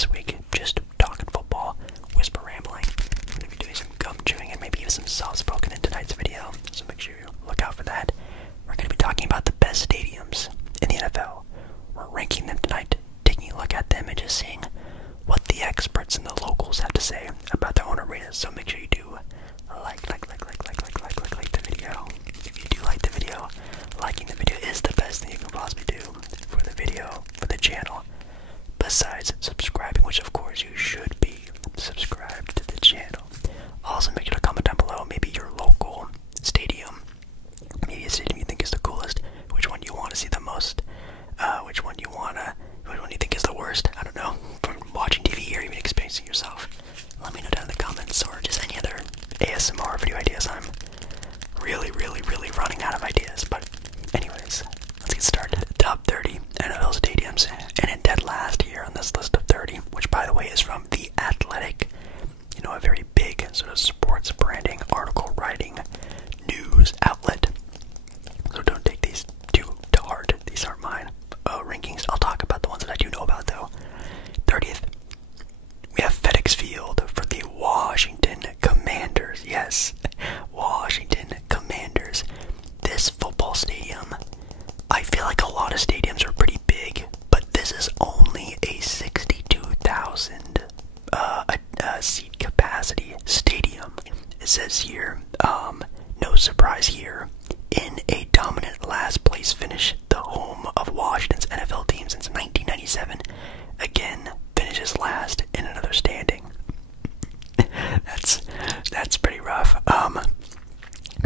this week. Just talking football, whisper rambling. We're going to be doing some gum chewing and maybe even some soft spoken in tonight's video, so make sure you look out for that. We're going to be talking about the best stadiums in the NFL. We're ranking them tonight, taking a look at them and just seeing what the experts and the locals have to say about their own arenas. So make sure you do like the video. If you do like the video, liking the video is the best thing you can possibly do for the video, for the channel. Besides subscribing, which of course you should be subscribed to the channel. Also make sure to comment down below maybe your local stadium, maybe a stadium you think is the coolest, which one you want to see the most, which one you think is the worst. I don't know, from watching TV or even experiencing yourself. Let me know down in the comments, or just any other ASMR video ideas. I'm really running out of ideas, but anyways, let's get started. Top 30 NFL stadiums, and in dead last here on this list of 30, which by the way is from The Athletic, you know, a very big sort of sports branding, article writing, news outlet. So don't take these too to heart. These aren't mine rankings. I'll talk about the ones that I do know about though. 30th, we have FedEx Field for the Washington Commanders. Yes, Washington Commanders. This football stadium, I feel like a lot of stadiums are pretty big, but this is only a 62,000 seat capacity stadium. It says here, no surprise here, in a dominant last place finish, the home of Washington's NFL team since 1997, again finishes last in another standing. That's pretty rough.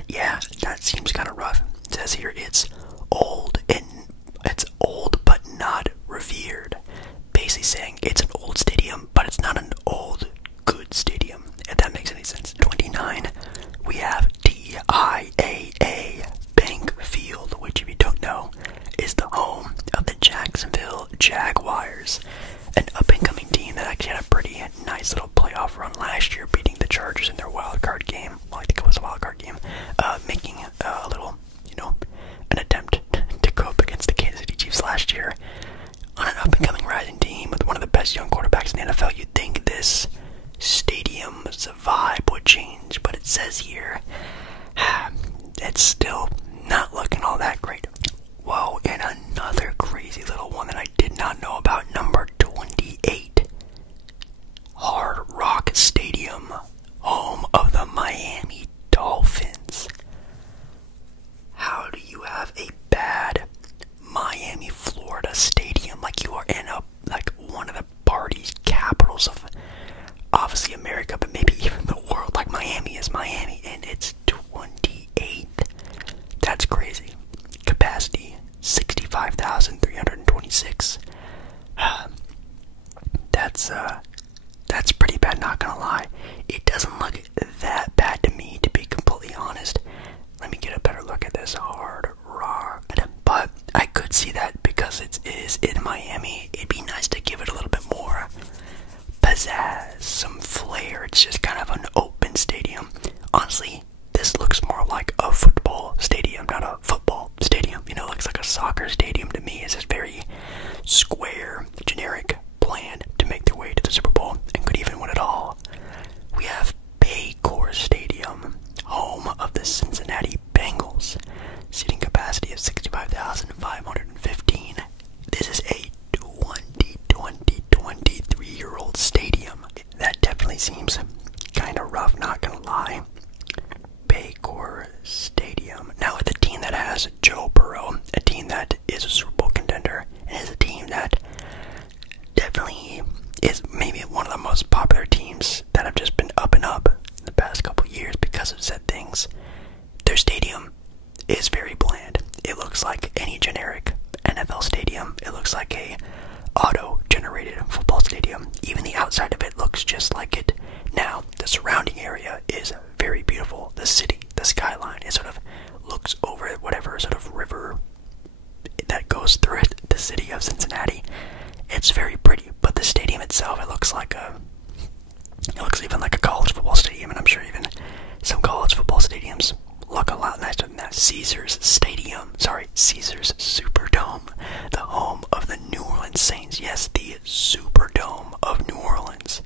Yeah, that seems kind of rough. It says here it's old but not revered. Basically saying it's an old stadium, but it's not an old good stadium, if that makes any sense. 29, we have TIAA Bank Field, which if you don't know, is the home of the Jacksonville Jaguars, an up-and-coming team that actually had a pretty nice little playoff run last year, beating the Chargers in their wild card game. Well, I think it was a wild card game, making a little, an attempt to go up against the Kansas City Chiefs last year. On an up-and-coming rising team with one of the best young quarterbacks in the NFL, you'd think this stadium's vibe would change, but it says here it's still not looking all that great. Whoa, and another crazy little one that I did not know about, number 28, Hard Rock Stadium, home of the Miami Dolphins. How do you have a bad Miami, Florida stadium? Like, you are in one of the party capitals of obviously America, but maybe even the world. Like, Miami is Miami, and it's 28th. That's crazy. Capacity 65,326. That's pretty bad, not gonna lie. It doesn't look that bad to me, to be completely honest. Let me get a better look at this Hard Rock. But I could see that because it is in Miami, it'd be nice to give it a little bit more pizzazz, some flair. It's just kind of an open stadium. Honestly, this looks more like a football stadium, not a football stadium. It looks like a soccer stadium to me. It's just very square, generic, bland to make their way to the Super Bowl and could even win it all. We have Paycor Stadium, home of the Cincinnati Bengals, seating capacity of 65,515. This is a 23-year-old stadium. That definitely seems kind of rough, not gonna lie. Paycor Stadium. Now, with a team that has Joe Burrow, a team that is a Super Bowl contender, and is a team that definitely is maybe one of the most popular teams that have just been up and up in the past couple years because of said things, their stadium is very bland. It looks like any generic NFL stadium. It looks like a auto-generated football stadium. Even the outside of it looks just like it. Now, the surrounding area is very beautiful. The city, the skyline, it sort of looks over whatever sort of river that goes through it, the city of Cincinnati. It's very pretty, but the stadium itself, it looks even like a college football stadium, and I'm sure even some college football stadiums look a lot nicer than that. Caesars Superdome, the home of the New Orleans Saints. Yes, the Superdome of New Orleans.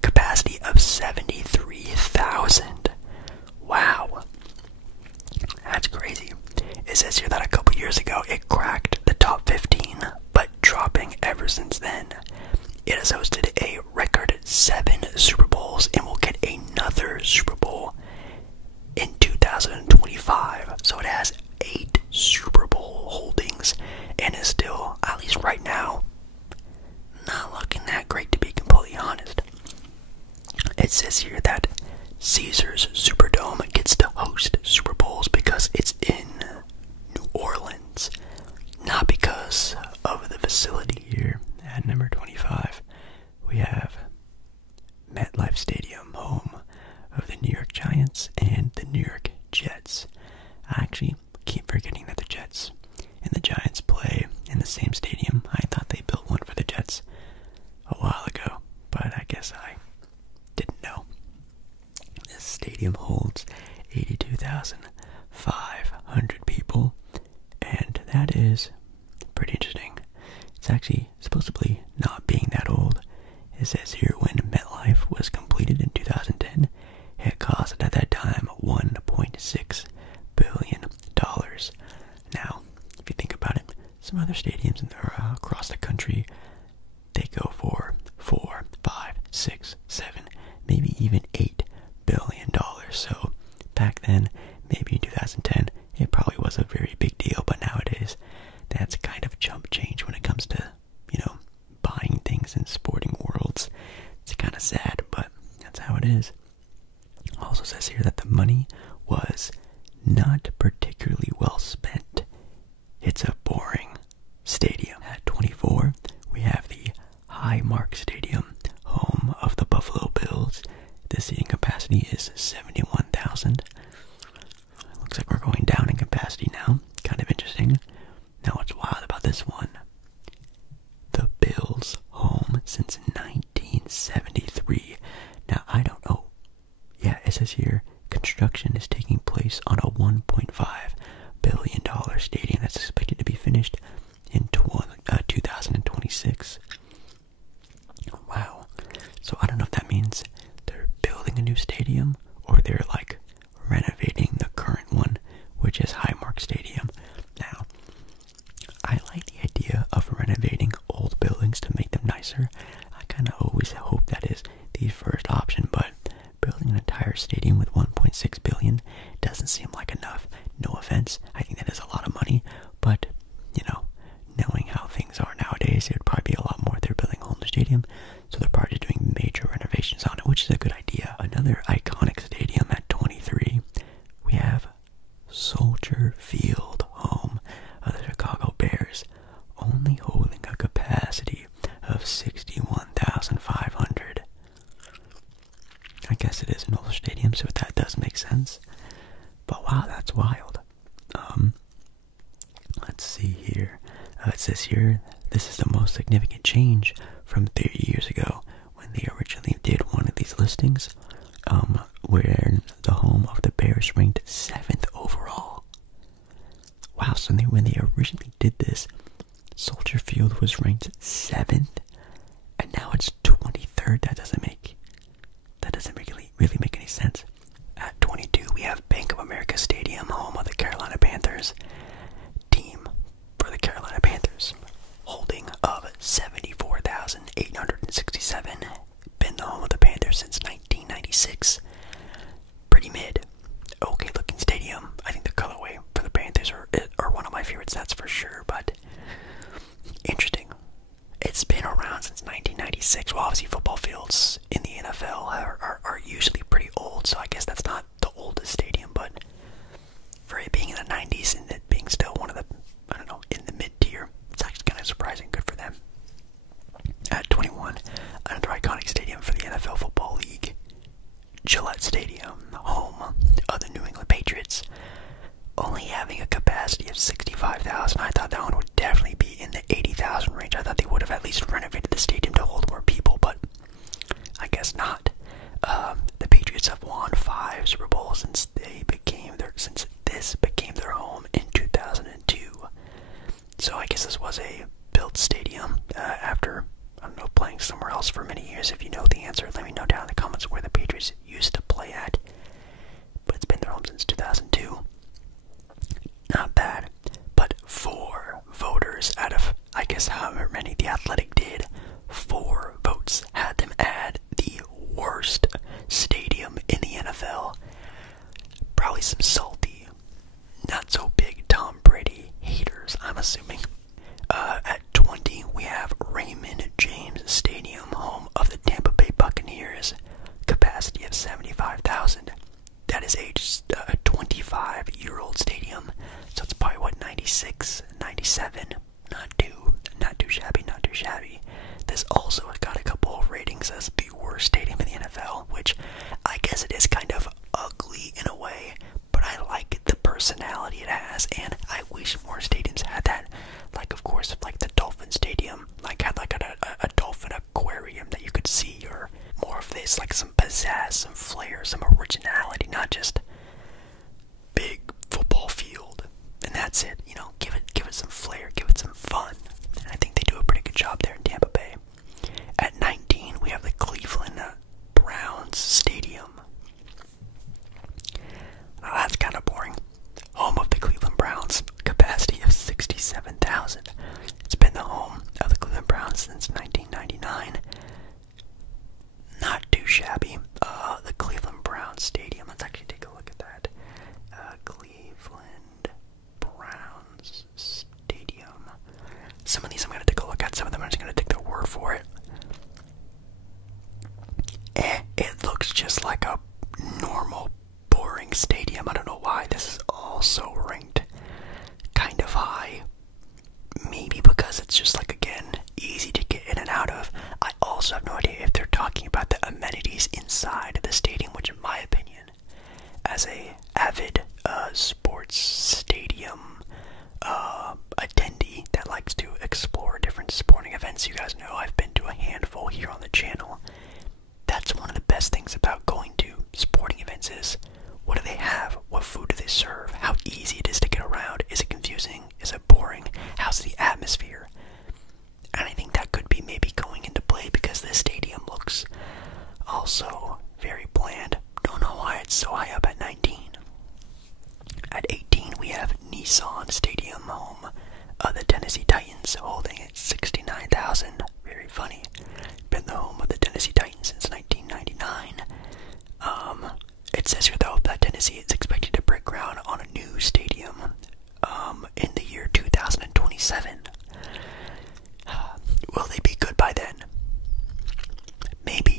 Capacity of 73,000. Wow. That's crazy. It says here that a couple years ago it cracked the top 15, but dropping ever since then. It has hosted a record 7 Super Bowls and will get another Super Bowl in 2025. So it has 8 Super Bowl holdings and is still, at least right now, not looking that great, to be completely honest. It says here that Caesars Superdome gets to host Super Bowls because it's in New Orleans, not because of the facility. Here at number 25, we have MetLife Stadium, home of the New York Giants and the New York Jets. I actually keep forgetting that the Jets and the Giants play in the same stadium. I thought they built one for the Jets a while ago, but I guess I didn't know. This stadium holds 82,500 people, and that is pretty interesting. It's actually supposedly not being that old. It says here when MetLife was completed in 2010, it cost at that time $1.6 billion. Now, if you think about it, some other stadiums across the country, they go for $4, $5, $6, $7, maybe even $8 billion. So back then, maybe in 2010, it probably was a very big deal, but nowadays, that's kind of chump change when it comes to, buying things in sporting worlds. It's kind of sad, but that's how it is. Also says here that the money was not particularly well spent. It's a boring stadium. At 24, we have the Highmark Stadium, home of the Buffalo Bills. The seating capacity is 71,000. Looks like we're going down in capacity now. Kind of interesting. Now what's wild about this one? The Bills' home since 1973. Now I don't know. Yeah, it says here construction is taking place on a $1.5 billion stadium that's expected to be finished in 2026. Wow. So I don't know if that means they're building a new stadium or they're like renovating the current one, which is Highmark Stadium. Now, I like the idea of renovating old buildings to make them nicer. I kind of always hope that is the first option, but building an entire stadium with $1.6 billion doesn't seem like enough. No offense, I think that is a lot of money, but, knowing how things are nowadays, it would probably be a lot more if they're building a whole new stadium, so they're probably doing major renovations on it, which is a good idea. Another iconic stadium at 23, we have Soldier Field, home of the Chicago Bears, only holding a capacity of 61,500. I guess it is an older stadium, so that does make sense. But wow, that's wild. Let's see here. It says here, this is the most significant change from 30 years ago when they originally did one of these listings, where the home of the Bears ranked 7th overall. Wow, so when they originally did this, Soldier Field was ranked 7th, and now it's 23rd. That doesn't really make any sense. At 22, we have Bank of America Stadium, home of the Carolina Panthers. Team for the Carolina Panthers, holding of 74,867. Been the home of the Panthers since 1996. Pretty mid. Okay looking stadium. I think the colorway for the Panthers are one of my favorites, that's for sure, but interesting. It's been around since 1996. Well, obviously football fields in the NFL are usually pretty old, so I guess that's not the oldest stadium, but for it being in the 90s and it being still one of the, in the mid-tier, it's actually kind of surprising. Good for them. At 21, another iconic stadium for the NFL Football League, Gillette Stadium, home of the New England Patriots, only having a capacity of 65,000. I thought that one would definitely be in the 80,000 range. I thought they would have at least renovated the stadium to hold more people, but I guess not. The Patriots have won 5 Super Bowls since this became their home in 2002. So I guess this was a built stadium after, playing somewhere else for many years. If you know the answer, let me know down in the comments where the Patriots used to play at. But it's been their home since 2002. Not bad. But 4 voters out of, I guess, however many The Athletic did, 4 votes had them add the worst stadium in the NFL. Probably some salty, not so big Tom Brady haters, I'm assuming. At 20, we have Raymond James Stadium, home of the Tampa Bay Buccaneers, capacity of 75,000. That is a 25-year-old stadium, so it's probably, what, 96, 97? Not too shabby. This also got a couple of ratings as the worst stadium in the NFL, which I guess it is kind of ugly in a way, but I like the personality it has, and I wish more stadiums had that. Like, of course, like the Dolphin Stadium, like had like a dolphin aquarium that you could see, or more of this, like some pizzazz, some flair, some originality, not just big football field, and that's it. You know, give it some flair, give it some fun, and I think they do a pretty good job there in Tampa Bay. At 19, we have the Cleveland Browns Stadium. Now that's kind of boring. Home of the Cleveland Browns, capacity of 67,000. It's been the home of the Cleveland Browns since 1999. Not too shabby. The Cleveland Browns Stadium. Let's actually take a look at that. Cleveland Browns Stadium. Some of these I'm going to take a look at. Some of them I'm just going to take their word for it. It looks just like a normal, boring stadium. I don't know why this is also ranked kind of high. Maybe because it's just, like, again, easy to get in and out of. I also have no idea if they're talking about the amenities inside the stadium, which in my opinion, as a avid sports stadium attendee that likes to explore different sporting events, you guys know I've been to a handful here on the channel. That's one of the best things about going to sporting events is, what do they have? What food do they serve? How easy it is to get around? Is it confusing? Is it boring? How's the atmosphere? And I think that could be maybe going into play because this stadium looks also very bland. Don't know why it's so high up at 19. At 18, we have Nissan Stadium, home of the Tennessee Titans, holding it 69,000. Very funny. Been the home of the Tennessee Titans since 1999. It says here, though, that Tennessee is expected to break ground on a new stadium in the year 2027. Will they be good by then? Maybe.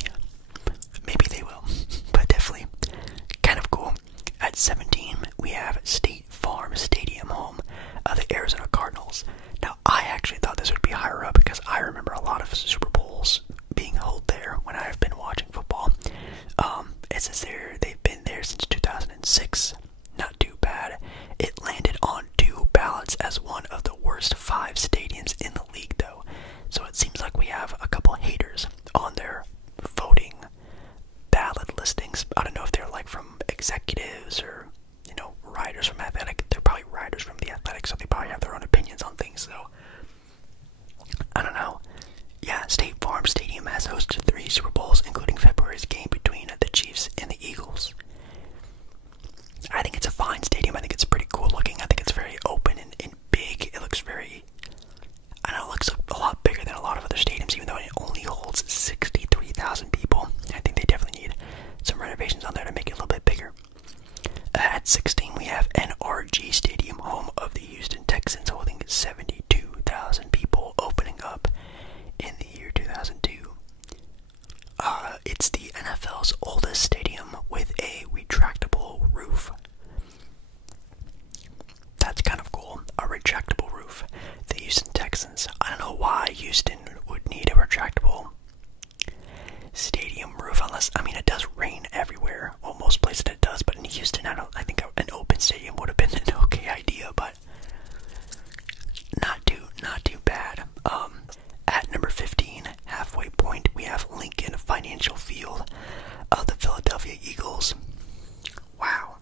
Maybe they will. But definitely kind of cool. At 17, we have State Farm Stadium, home of the Arizona Cardinals. Now, I actually thought this would be higher up because I remember a lot of Super Bowls being held there when I've been watching football. It says there they've been there since 2006. Not too bad. It landed on 2 ballots as one of the worst 5 stadiums in the league, though. So it seems like we have a couple haters on their voting ballot listings. I don't know if they're like from executives or, you know, writers from Athletic. They're probably writers from The Athletic, so they probably have their own opinions on things, though. I don't know. Yeah, State Farm Stadium has hosted 3 Super Bowls, including February's game between the Chiefs and the Eagles. I think it's a fine stadium. I think it's pretty cool looking. I think it's very open and big. It looks very, I don't know, it looks a lot bigger than a lot of other stadiums, even though it only holds 63,000 people. I think they definitely need some renovations on there to make it a little bit bigger. At 16, we have NRG Stadium, home of the Houston Texans, holding 72,000 people, opening up in the year 2002. It's the NFL's oldest stadium with a retractable roof. That's kind of cool, a retractable roof. The Houston Texans, I don't know why Houston would need a retractable stadium roof, unless, I mean, it does rain everywhere. Well, most places it does, but in Houston, I think an open stadium would have been an okay idea, but not too bad. At number 15, halfway point, we have Lincoln Financial Field of the Philadelphia Eagles. Wow.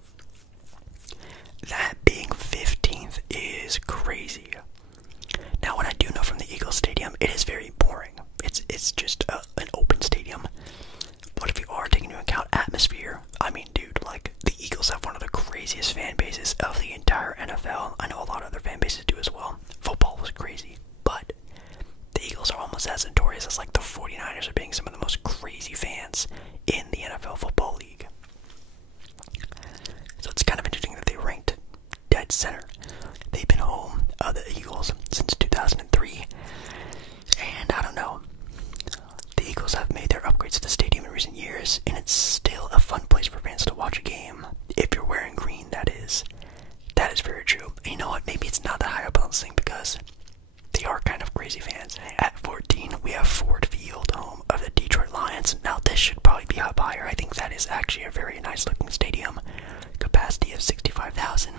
That being 15th is crazy. Now, what I do know from the Eagles Stadium, it is very boring. It's just a as notorious as like the 49ers are being some of the most crazy fans in the NFL football league. So it's kind of interesting that they ranked dead center. They've been home of the Eagles since 2003, and I don't know. The Eagles have made their upgrades to the stadium in recent years, and it's still a fun place for fans to watch a game. If you're wearing green, that is. That is very true. And you know what? Maybe it's not that high up on this thing because they are kind of crazy fans. At 14, we have Ford Field, home of the Detroit Lions. Now, this should probably be up higher. I think that is actually a very nice looking stadium. Capacity of 65,000.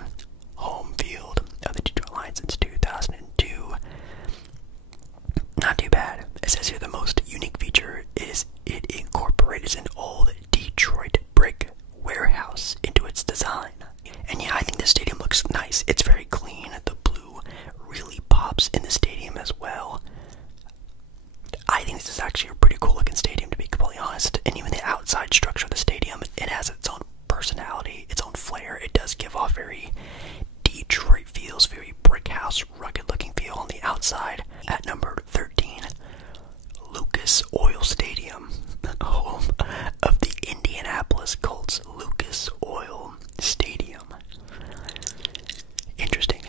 Home field of the Detroit Lions since 2002. Not too bad. It says here the most unique feature is it incorporates an old Detroit brick warehouse into its design. And yeah, I think the stadium looks nice. It's very clean. The blue really pops in the stadium as well. I think this is actually a pretty cool looking stadium, to be completely honest. And even the outside structure of the stadium, it has its own personality, its own flair. It does give off very Detroit feels, very brick house, rugged looking feel on the outside. At number 13, Lucas Oil Stadium, home of the Indianapolis Colts. Lucas Oil Stadium. Interesting.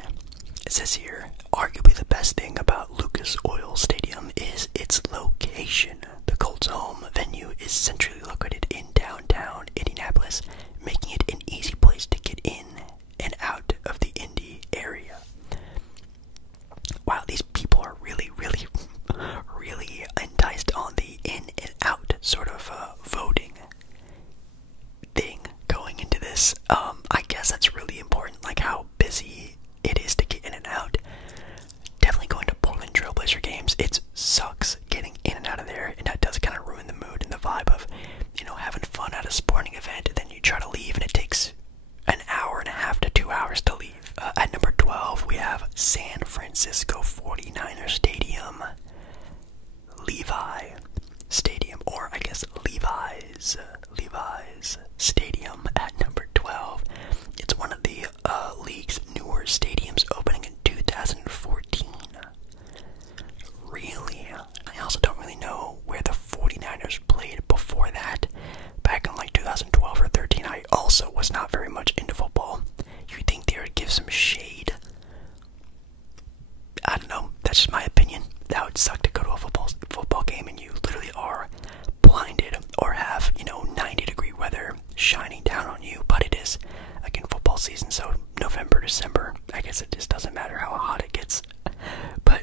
It says here, arguably the best thing about Lucas Oil Stadium is its location. The Colts' home venue is centrally located in downtown Indianapolis, making it an easy place to get in and out of the Indy area. Wow, these people are really enticed on the in and out sort of voting thing going into this. I guess that's really important, like how busy it is to get in and out. Definitely going to Portland Trailblazer games, it sucks getting in and out of there, and that does kind of ruin the mood and the vibe of, you know, having fun at a sporting event, and then you try to leave and it takes an hour and a half to 2 hours to leave. At number 12, we have San Francisco 49ers Stadium, Levi Stadium, or I guess Levi's Stadium at number 12. It's one of the league's newer stadiums, opening in 2014. Really? I also don't really know where the 49ers played before that. Back in like 2012 or 13, I also was not very much into football. You'd think they would give some shade. I don't know, that's just my opinion. That would suck to go to a football game and you literally are blinded or have, 90-degree weather shining down on you. But it is, again, football season, so November, December, I guess it just doesn't matter how hot it gets. But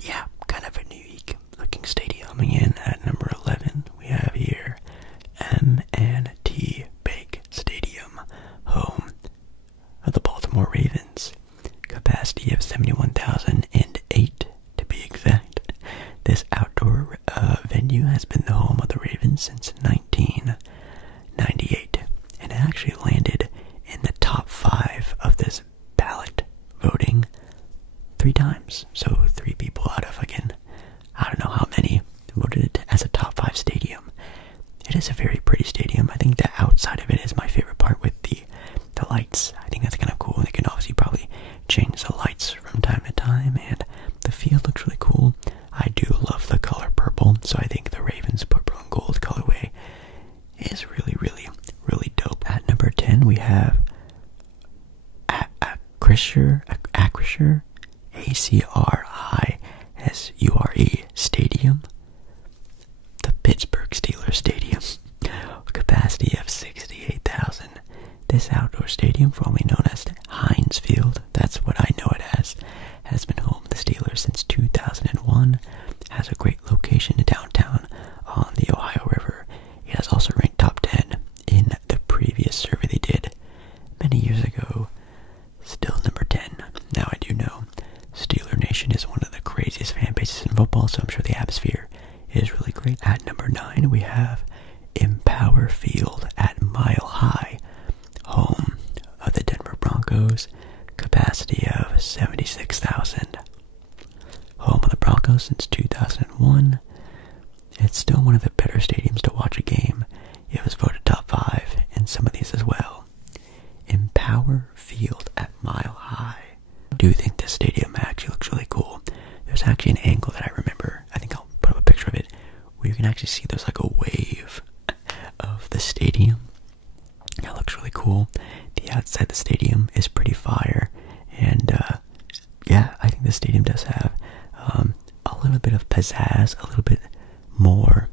yeah, kind of a unique looking stadium. Coming in at number 11, we have here M&T Bank Stadium, home of the Baltimore Ravens. Capacity of 71,008 to be exact. This outdoor venue has been the home of the Ravens since 1998, and it actually landed in the top 5 of this ballot voting 3 times. So 3 people out of, again, I don't know how many voted it as a top 5 stadium. It is a very pretty stadium. I think the outside of it is my favorite part with the lights. I think that's kind of cool. They can obviously probably change the lights from time to time, and the field looks really cool. I do love the color purple, so I think the Ravens purple and gold colorway is really dope. At number 10, we have Acrisure, ACRISURE Stadium, the Pittsburgh Steelers Stadium, capacity of 68,000. This outdoor stadium, formerly known as Heinz Field, that's what I know it as, has been home to the Steelers since 2001, has a great location in downtown on the Ohio River. It has also ranked top 10 in the previous survey they did many years ago. Still number 10. Now I do know Steeler Nation is one of the craziest fan bases in football, so I'm sure the atmosphere is really great. At number 9, we have Empower Field at Mile High, home of the Denver Broncos, capacity of 76,000. Home of the Broncos since 2001. It's still one of the better stadiums to watch a game. It was voted top 5 in some of these as well. Empower Field at Mile High. I do think this stadium actually looks really cool. There's actually an angle that I remember. I think I'll put up a picture where you can actually see there's like a wave of the stadium. It looks really cool. The outside of the stadium is pretty fire, and yeah, I think the stadium does have a little bit of pizzazz, a little bit more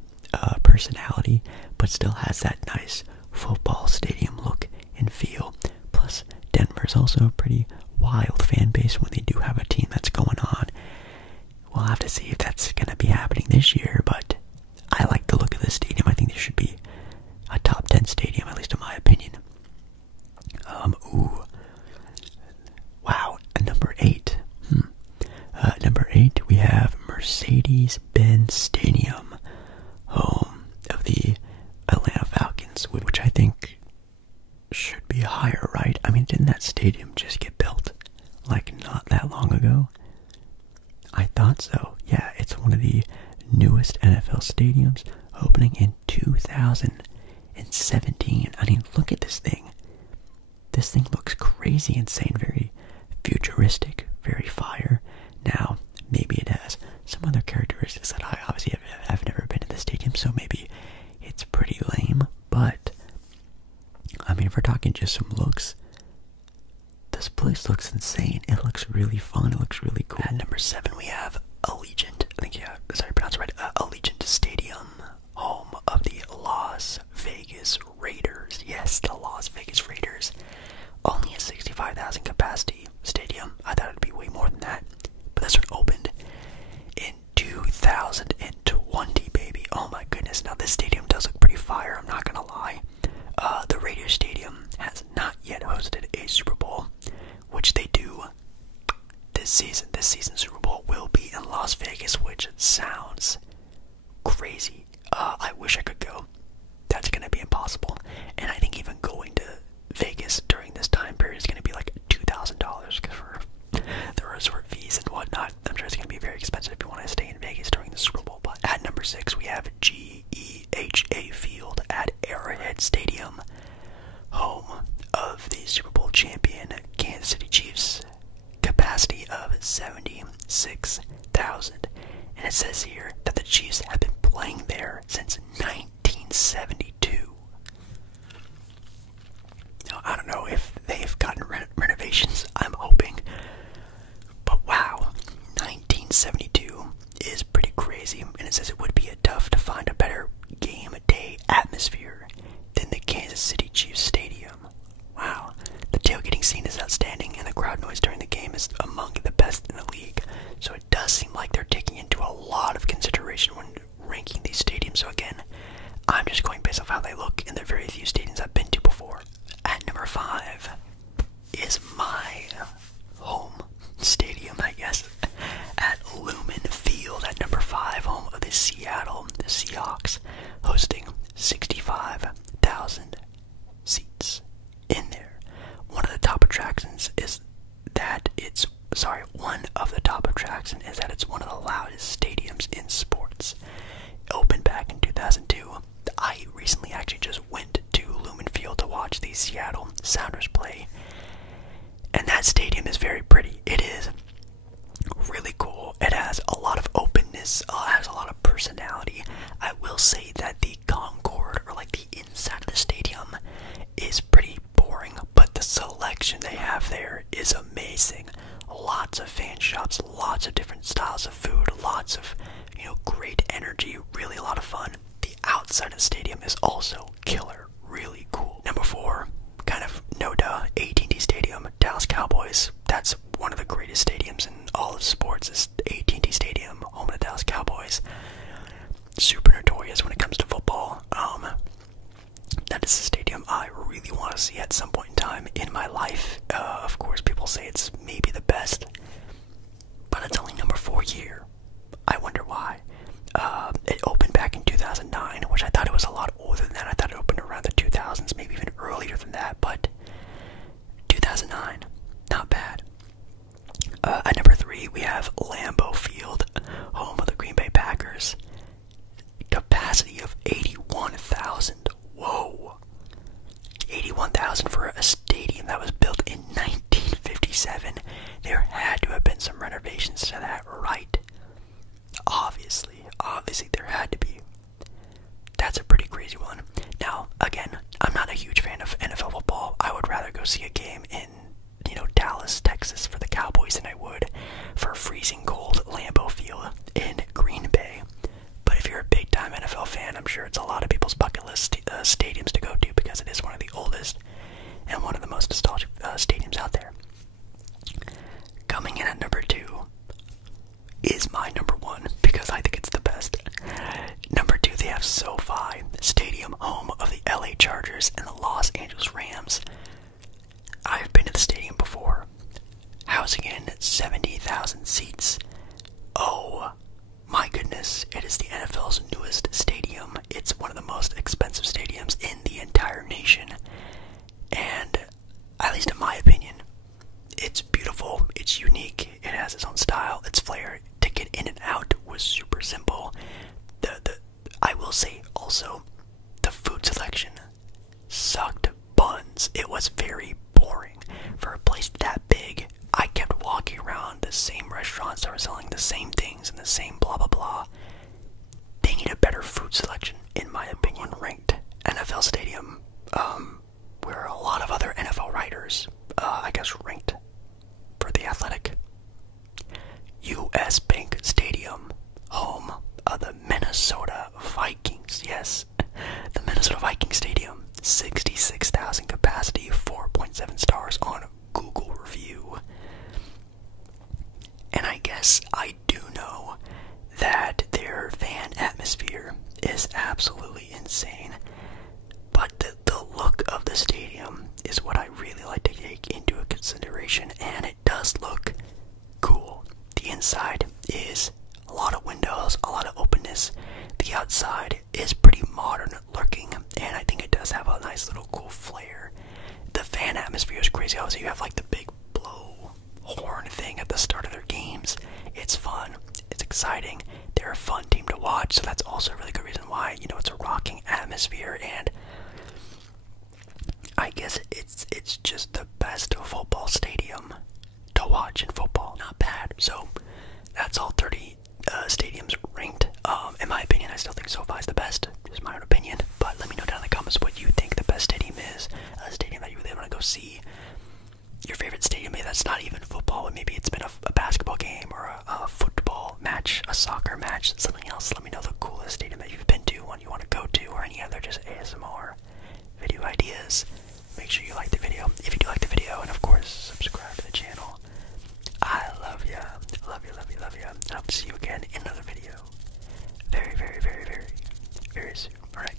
personality, but still has that nice football stadium look and feel. Plus, Denver's also a pretty wild fan base when they do have a team that's going on. We'll have to see if that's going to be happening this year, but I like the look of this stadium. I think this should be a top 10 stadium, at least in my opinion. Ooh. Wow, number 8. Number 8, we have Mercedes-Benz Stadium, home of the Atlanta Falcons, which I think should be higher, right? I mean, didn't that stadium just get built, like, not that long ago? I thought so. Yeah, it's one of the newest NFL stadiums, opening in 2017. I mean, look at this thing. This thing looks crazy insane, very futuristic, very fire. Now, maybe it has some other characteristics that I obviously have never been to the stadium, so maybe it's pretty lame, but I mean, if we're talking just some looks, this place looks insane. It looks really fun. It looks really cool. At number 7, we have Allegiant. I think, yeah, sorry, I pronounced it right. Allegiant Stadium, home of the Las Vegas Raiders. Yes, the Las Vegas Raiders. Only a 65,000 capacity stadium. I thought it'd be way more than that. But this one opened in 2020, baby. Oh my goodness. Now this stadium does look pretty fire, I'm not gonna lie. The Raiders Stadium has not yet hosted a Super Bowl, which they do this season. This season's Super Bowl will be in Las Vegas, which sounds crazy. I wish I could go. That's gonna be impossible. And I think even going to Vegas during this time period is gonna be like $2,000 for the resort fees and whatnot. I'm sure it's gonna be very expensive if you want to stay in Vegas during the Super Bowl. But at number 6, we have GEHA Field at Arrowhead Stadium, home of the Super Bowl champion Kansas City Chiefs. Capacity of 76,000. And it says here that the Chiefs have been playing there since 1972. Now, I don't know if they've gotten renovations. I'm hoping. But wow, 1972 is pretty crazy. And it says it would be tough to find a better game day atmosphere than the Kansas City Chiefs Stadium. Wow. The tailgating scene is outstanding, and the crowd noise during the game is among the best in the league. So it does seem like they're taking into a lot of consideration when ranking these stadiums. So again, I'm just going based off how they look in the very few stadiums I've been to before. At number 5 is my home stadium, I guess, at Lumen Field. At number 5, home of the Seattle Seahawks, hosting 65,000 seats in there. One of the top attractions is that it's one of the loudest stadiums in sports. It opened back in 2002. I recently actually just went to Lumen Field to watch the Seattle Sounders play, and that stadium is very pretty. It is really cool. It has a lot of openness, it has a lot of personality. I will say that the concourse, or like the inside of the stadium, is pretty boring, but the selection they have there is amazing. Lots of fan shops, lots of different styles of food, lots of, great energy, really a lot of fun. The outside of the stadium is also killer, really cool. Number 4, kind of no duh, AT&T Stadium, Dallas Cowboys. That's one of the greatest stadiums in all of sports, is AT&T Stadium, home of the Dallas Cowboys. Super notorious when it comes to football. That is a stadium I really want to see at some point in time in my life. Of course, people say it's maybe the best, but it's only number 4 here. I wonder why. It opened back in 2009, which I thought it was a lot older than that. I thought it opened around Raiders and the Los Angeles Rams. I've been to the stadium before, housing in 70,000 seats. Oh my goodness, it is the NFL's newest stadium. It's one of the most expensive stadiums in the entire nation. And, at least in my opinion, it's beautiful, it's unique, it has its own style, its flair. To get in and out was super simple. I will say also, the food selection sucked buns. It was very boring. For a place that big, I kept walking around the same restaurants that were selling the same things and the same blah blah blah. They need a better food selection, in my opinion. Ranked NFL stadium, where a lot of other NFL writers, I guess, ranked for The Athletic. U.S. Bank Stadium, home of the Minnesota Vikings. Yes, the Minnesota Vikings Stadium, 66,000 capacity, 4.7 stars on Google review. And I guess I do know that their fan atmosphere is absolutely insane. But the look of the stadium is what I really like to take into consideration, and it does look cool. The inside is a lot of windows, a lot of openness. The outside is pretty modern looking, and I think it does have a nice little cool flair. The fan atmosphere is crazy. Obviously, you have like the big blow horn thing at the start of their games. It's fun. It's exciting. They're a fun team to watch, so that's also a really good reason why, it's a rocking atmosphere, and I guess it's just the best football stadium to watch in football. Not bad. So that's all 30 stadiums ranked. In my opinion, I still think SoFi is the best. Just my own opinion. But let me know down in the comments what you think the best stadium is. A stadium that you really want to go see. Your favorite stadium, maybe that's not even football, but maybe it's been a basketball game or a football match, a soccer match, something else. Let me know the coolest stadium that you've been to, one you want to go to, or any other just ASMR video ideas. Make sure you like the video if you do like the video, and of course subscribe to the channel. I love ya, love you, love you, love you. And I'll see you again in another video very, very, very, very, very soon. Alright.